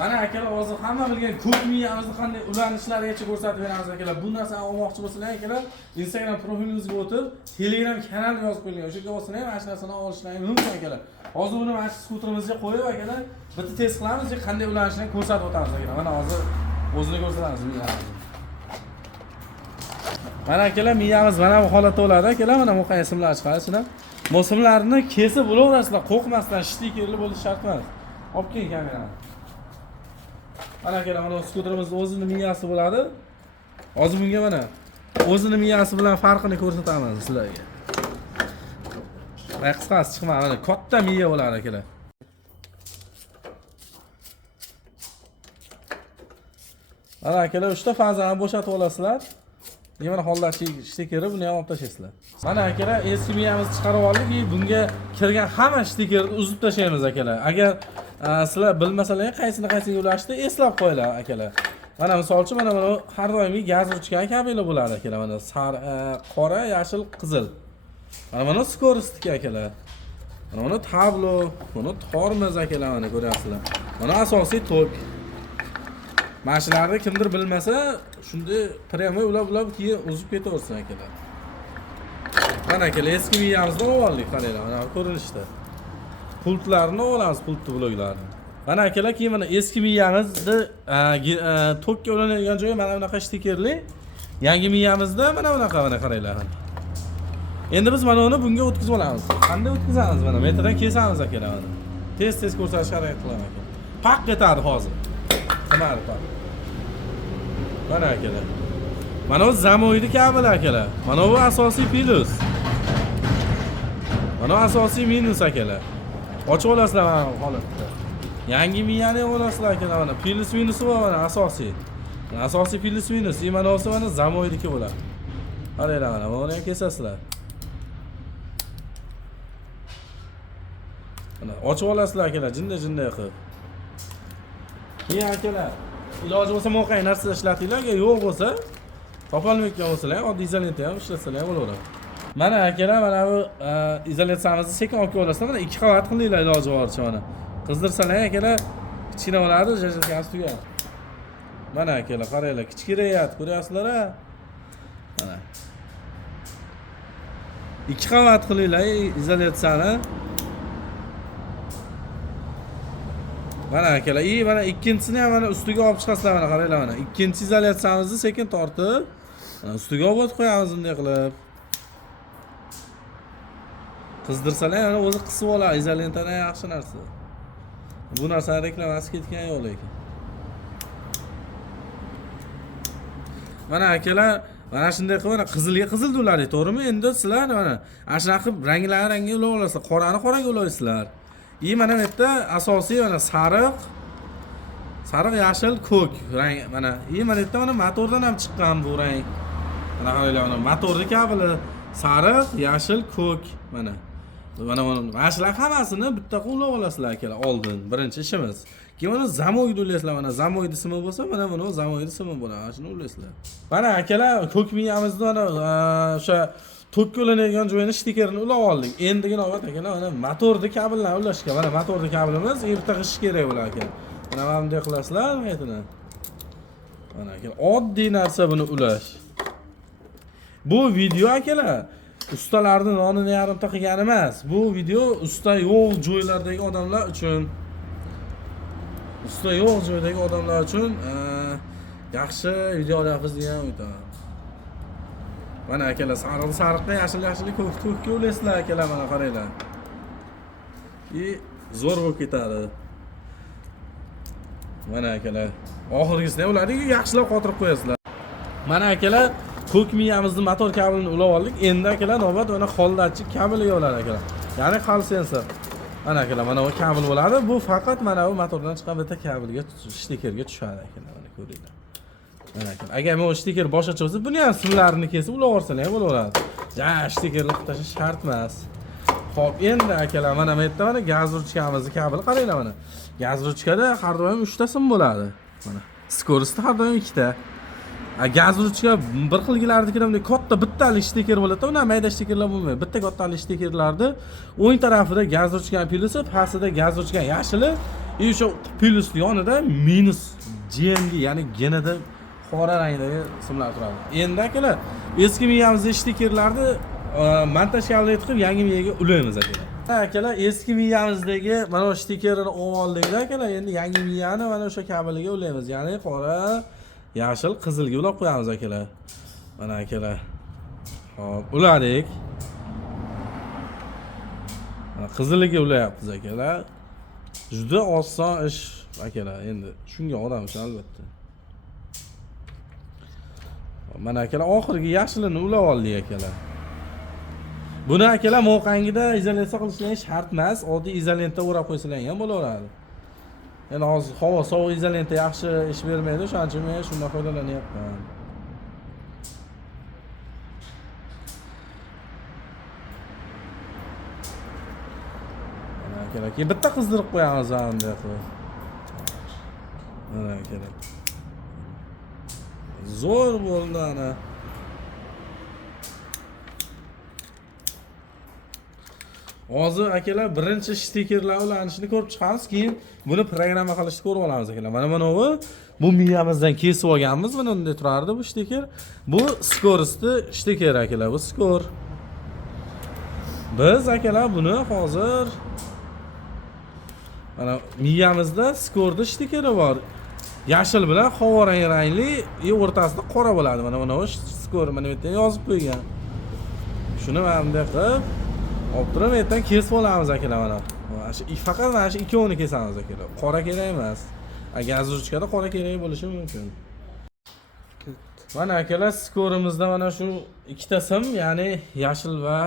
Mana akalar hozir hamma bilgan ko'k miyamizni qanday ulanishlarigacha ko'rsatib beramiz akalar. Bu narsani olmoqchi bo'lsanglar akalar, Instagram profilimizga o'tib, Telegram kanal yozib qo'ying. O'sha yerga olsanglar mana shu narsani olishlaringiz mumkin akalar. Hozir buni mana shu skuterimizga qo'yib akalar, bitta test qilamiz, qanday ulanishini ko'rsatib o'tamiz akalar. Mana hozir o'zini ko'rsatamiz miyamizni. Mana akalar miyamiz mana bu holatda bo'ladi akalar. Mana bu qanday simlar chiqadi shundan. Bu simlarni kesib bo'laverasizlar, qo'rqmasdan, stikerli bo'lishi shart emas. Olib keling kamerani. Mana akalar, mana skuterimiz o'zini miyasi bo'ladi. Hozir bunga mana o'zini miyasi bilan farqini ko'rsatamiz sizlarga. Mana qisqasi chiqmadi, mana katta miya bo'ladi akalar. Mana akalar 3 ta fazani bo'shatib olasizlar. Mana holatchi stikeri buni ham olib tashlaysizlar. Mana akalar, eski miyamizni chiqarib oldik, bunga kirgan hamma stikerni uzib tashlaymiz akalar. Agar sizlar bilmasalar qaysini ulashni eslab qo'yinglar akalar. Mana misol uchun mana har doimiy gaz ruchka kabilar bo'ladi akalar. Mana qora, yashil, qizil. Mana skoristik akalar. Mana tablo, mana tormoz akalar, mana ko'ryapsizlar. Mana asosiy tok. Mashinalarni kimdir bilmasa, shunday premay ulab keyin uzib ketaversin akalar. Mana akalar, eski miyamizni oldik, qaranglar, mana ko'rinishda. Pultlarni olamiz, pult bloklarni. Mana akalar, keyin mana eski miyamizni tokka ulanadigan joyi mana bunaqa stikerli. Yangi miyamizda mana bunaqa, mana qaranglar. Endi biz mana uni bunga o'tkazib olamiz. Qanday o'tkazamiz? Mana metrdan kesamiz akalar. Tez ko'rsatishga harakat qilamiz aka. Paq ketadi hozir. Qanday paq. Mana akalar. Mana bu zamoydi kabel akalar. Mana bu asosiy plus. Mana asosiy minus akalar. Ochib olasizlar mana holatda. Yangi miyani olasizlar akalar, mana plus minusi bor, mana asosiy. Mana asosiy plus minus, mana olsa mana zamoydiki bo'ladi. Qaranglar mana, buni ham kesasizlar. Mana ochib olasizlar akalar, jinday qilib. Keyin akalar, iloji bo'lsa mo'qay narsa ishlatinglar, agar yo'q bo'lsa, topolmayotgan bo'lsalar, oddiy izolenta ham ishlatsalar bo'laveradi. Mana akalar, mana bu izolyatsiyamizni sekin olib olasizlar, mana 2 qavat qilinglar iloji boricha mana. Qizdirsalar akalar, kichkina bo'ladi, jajjasi tugadi. Mana akalar, qaranglar, kichkirayapti, ko'ryapsizlar-a? Mana. 2 qavat qilinglar izolyatsiyani. Mana akalar, mana ikkinchisini ham mana ustiga olib chiqasizlar, mana qaranglar mana. Ikkinchi izolyatsiyamizni sekin tortib, mana ustiga olib qo'yamiz bunday qilib. Qizdirsalar mana o'zi qisib oladi, izolentadan yaxshi narsa. Bu narsani reklamasi ketgan yo'q lekin. Mana akalar, mana shunday qilib mana qizilga qizil ulardi, to'g'rimi? Endi sizlar mana ana shunaqa qilib ranglarni ulab olasizlar, qorani qoraga ulaysizlar. Mana bu yerda asosiy mana sariq, yashil, ko'k rang mana. Mana bu yerda mana motordan ham chiqqan bu rang. Mana qaranglar, mana motorni kabeli sariq, yashil, ko'k mana. Mana shular hammasini bitta qo'llab olasizlar akalar oldin. Birinchi ishimiz. Keyin mana zamoyni ulaysizlar, mana zamoyni simi bo'lsa, mana buni zamoyni simi bo'ladi. Shuni ulaysizlar. Mana akalar, ko'k miyamizni mana o'sha tokka ulanadigan joyini stikerini ulab oldik. Endiga navbat akalar, mana motorni kabellarni ulashga. Mana motorni kabelimiz yerda qish kerak bo'lar ekan. Mana bunday qilasizlar, aytini. Mana akalar, oddiy narsa buni ulash. Bu video akalar, ustalarning nonini yarimta qilgani emas. Bu video usta yo'q joylardagi odamlar uchun. Usta yo'q joydagi odamlar uchun yaxshi video olyapmiz degan umiddaman. Mana akalar, sariqni, yashil, ko'kka ulaysizlar akalar, mana qaranglar. Zo'r bo'lib ketadi. Mana akalar, oxirgisida ularni yaxshilab qotirib qo'yasizlar. Mana akalar, ko'k miyamizni motor kabelini ulab oldik. Endi akalar navbat mana holdatchi kabeliga bo'ladi akalar. Ya'ni hal sensor. Mana akalar, mana bu kabel bo'ladi. Bu faqat mana bu motordan chiqqan bitta kabelga, stikerga tushadi akalar, mana ko'ringlar. Mana akalar, agar men stiker boshqa bo'lsa, buni ham simlarini kesib ulab olsalar ham bo'laveradi. Ja, stikerni qilib tashlash shart emas. Xo'p, endi akalar, mana bu yerda mana gaz ruchkamizni kabeli qaranglar mana. Gaz ruchkada har doim 3 ta sim bo'ladi. Mana. Skorosti har doim 2 ta. Gaz ruchka bir xilgilarnikidan bunday katta bittalik stiker bo'ladi, unda mayda stikerlar bo'lmaydi. Bitta kattalik stikerlarni o'ng tarafida gaz ruchka plusi, pastida gaz ruchka yashili, O'sha plus yonida minus GMG, ya'ni genida qora rangdagi simlar turadi. Endi akalar, eski miyamizda stikerlarni montaj qilib yangi miyaga ulaymiz akalar. Akalar, eski miyamizdagi mana shu stikerni oldik akalar, endi yangi miyani mana o'sha kabeliga ulaymiz. Ya'ni qora, yashil, qizilga ulab qo'yamiz akalar. Mana akalar. Hop, uladik. Qiziliga ulayapmiz akalar. Juda oson ish akalar. Endi shunga odam uchun albatta. Mana akalar, oxirgi yashilini ulab oldik akalar. Buni akalar mo'qangida izolyatsiya qilishingiz shart emas, oddiy izolentda o'rab qo'ysalar ham bo'laveradi. Endi hozir havo sovuq, izolenta yaxshi ish bermaydi, shuning uchun men shundan foydalanyapman. Mana akalar, keyin bitta qizdirib qo'yamiz bunday qilib. Mana akalar. Zo'r bo'ldi ana. Hozir akalar birinchi stikerlar ulanishini ko'rib chiqamiz, keyin buni programma qilishni ko'rib olamiz akalar. Mana bu miyamizdan kesib olganmiz, mana bunday turardi bu stiker. Bu skorosti stiker akalar, bu skor. Biz akalar buni hozir mana miyamizda skorda stikeri bor. Yashil bilan qo'rang rangli, o'rtasida qora bo'ladi. Mana bu skor, mana bu yerda yozib qo'ygan. Shuni mana bunday qilib Optiram etdan kesib olamiz akalar mana. Faqat mana shu ikkovini kesamiz akalar. Qora kerak emas. Gaz ruchkada qora kerak bo'lishi mumkin. Mana akalar, skorimizda mana shu ikkita sim, ya'ni yashil va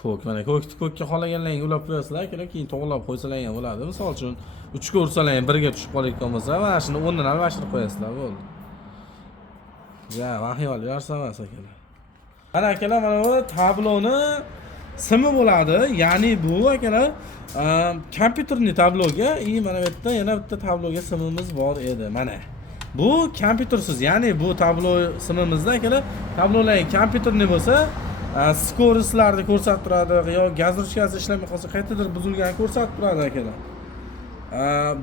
ko'k. Mana ko'kka qolaganlarni ulab qo'yasizlar akalar, keyin to'g'rilab qo'ysalar ham bo'ladi. Misol uchun 3 ga ursalar ham birga tushib qolayotgan bo'lsa, mana shuni o'rnidan almashtirib qo'yasizlar, bo'ldi. Ja, vahiyol yarsa emas akalar. Mana akalar, mana bu tabloni simi bo'ladi. Ya'ni bu akalar kompyuterning tabloga, mana bu yerda yana bitta tabloga simimiz bor edi. Mana. Bu kompyutersiz, ya'ni bu tablo simimizda akalar, tablolarning kompyuterni bo'lsa, skorslarni ko'rsatib turadi, yo gaz ruchkasi ishlamay qolsa, qayerdadir buzilganini ko'rsatib turadi akalar.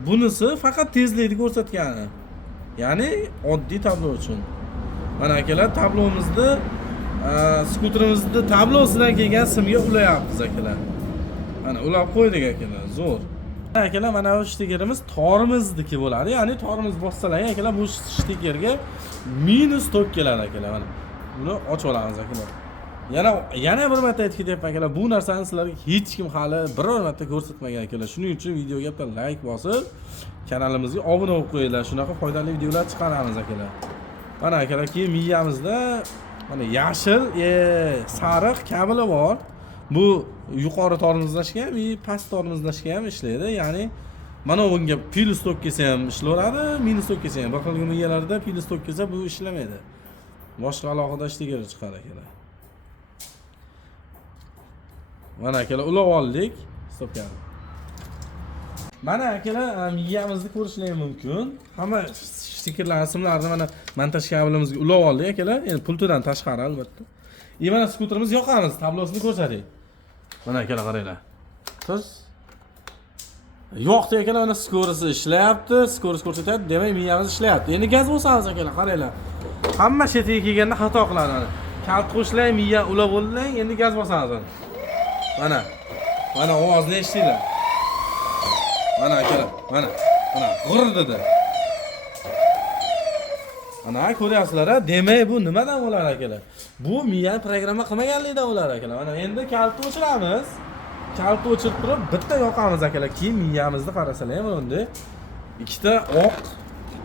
Bunisi faqat tezlikni ko'rsatgani. Ya'ni oddiy tablo uchun. Mana akalar, tablomizni skuterimizni tablosidan kelgan simga ulayapmiz akalar. Mana ulab qo'ydik akalar, zo'r. Akalar, mana bu stikerimiz torimizniki bo'ladi. Ya'ni torimiz bossalar akalar, bu stikerga minus tok keladi akalar. Mana buni ochib olamiz akalar. Yana bir marta aytib ketaman akalar, bu narsani sizlarga hech kim hali biror marta ko'rsatmagan akalar. Shuning uchun videoga bitta like bosib, kanalimizga obuna bo'lib qo'yinglar. Shunaqa foydali videolar chiqaramiz akalar. Mana akalar, keyin miyamizda mana yashil, sariq kabeli bor. Bu yuqori tormozlashga ham, past tormozlashga ham ishlaydi. Ya'ni mana bunga plus tok kelsa ham ishlayveradi, minus tok kelsa ham. Bir xil miyalarda plus tok kelsa bu ishlamaydi. Boshqa alohida stiker chiqadi akalar. Mana akalar, ulab oldik. Stopkani. Mana akalar, miyamizni ko'rishingiz mumkin. Hamma stikerlar, simlarni mana montaj kabelimizga ulab oldik akalar. Endi pultidan tashqari albatta. Mana skuterimiz yoqamiz, tablosini ko'rsating. Mana akalar, qaranglar. Siz yo'qdi akalar, mana skorisi ishlayapti, skoris ko'rsatadi, demak miyamiz ishlayapti. Endi gaz bosamiz akalar, qaranglar. Hamma chetiga kelganda xato qiladi mana. Kalt qo'shlang, miya ulab bo'llang, endi gaz bosamiz. Mana ovozni eshitinglar. Mana akalar, mana g'ir dedi. Mana ko'ryapsizlar, demak bu nimadan bo'lar akalar? Bu miyani programma qilmaganligidan bo'lar akalar. Mana endi kaltni o'chiramiz. Kaltni o'chirib turib bitta yoqamiz akalar. Keyin miyamizni qarasalar ham endi ikkita oq,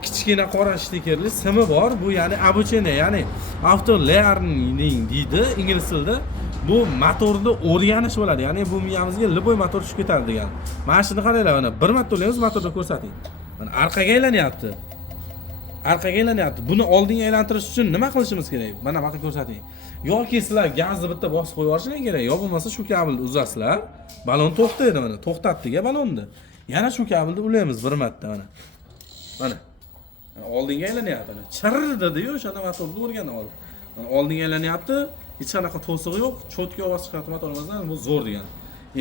kichkina qora stikerli simi bor. Bu ya'ni обучение, ya'ni auto learning deydi ingliz tilida. Bu motorni o'rganish bo'ladi. Ya'ni bu miyamizga liboy motor tushib ketadi degan. Mana shuni qaranglar, mana bir marta ulaymiz, motorni ko'rsating. Mana orqaga aylanyapti. Buni oldinga aylantirish uchun nima qilishimiz kerak? Mana bu yerga ko'rsating. Yoki sizlar gazni bitta bosib qo'yib yuborishingiz kerak, yo bo'lmasa shu kabelni uzasizlar, balon to'xtaydi mana, to'xtatdik-a balonni. Yana shu kabelni ulaymiz bir marta mana. Mana oldinga aylanyapti. Chirr dedi-yu, o'shanda motorni o'rganib oldi. Mana oldinga aylanyapti, hech qanaqa to'sig'i yo'q, cho'tka ovoz chiqarib motorimizni, bu zo'r degan.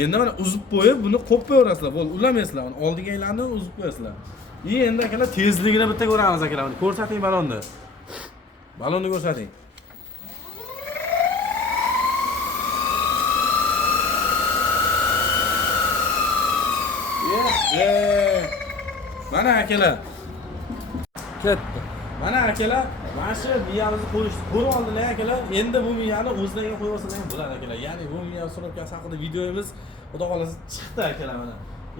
Endi mana uzib qo'yib, buni qo'yib qo'yaverasizlar. Bo'ldi, ulamaysizlar. Mana oldiga aylanib uzib qo'yasizlar. Endi akalar tezligini bitta ko'ramiz akalar. Mana ko'rsating balonni. Balonni ko'rsating. Mana akalar. Ketdi. Mana akalar, mana shu miyamizni qo'yishni ko'rib oldilar akalar. Endi bu miyani o'zlariga qo'yib olsalar ham bo'ladi akalar. Ya'ni bu miya surobkasi haqida videomiz xudo xolasa chiqdi akalar mana.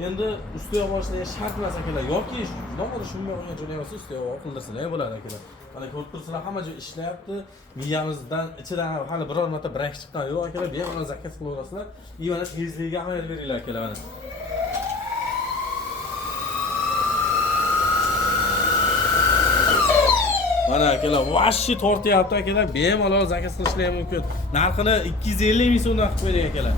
Endi ustiga borishlari shart emas akalar. Yoki juda qilib shunday qilgan joyi bo'lsa ustiga qildirsalar ham bo'ladi akalar. Mana ko'rib turibsizlar, hamma joy ishlayapti. Miyamizdan ichidan hali biror marta brak chiqqan yo'q akalar. Bemalol zakaz qilaverasizlar. И mana tezligiga ahamiyat beringlar akalar mana. Mana akalar, vashi tortyapti akalar. Bemalol zakaz qilishlari mumkin. Narxini 250 ming so'mdan qilib qo'ydik akalar.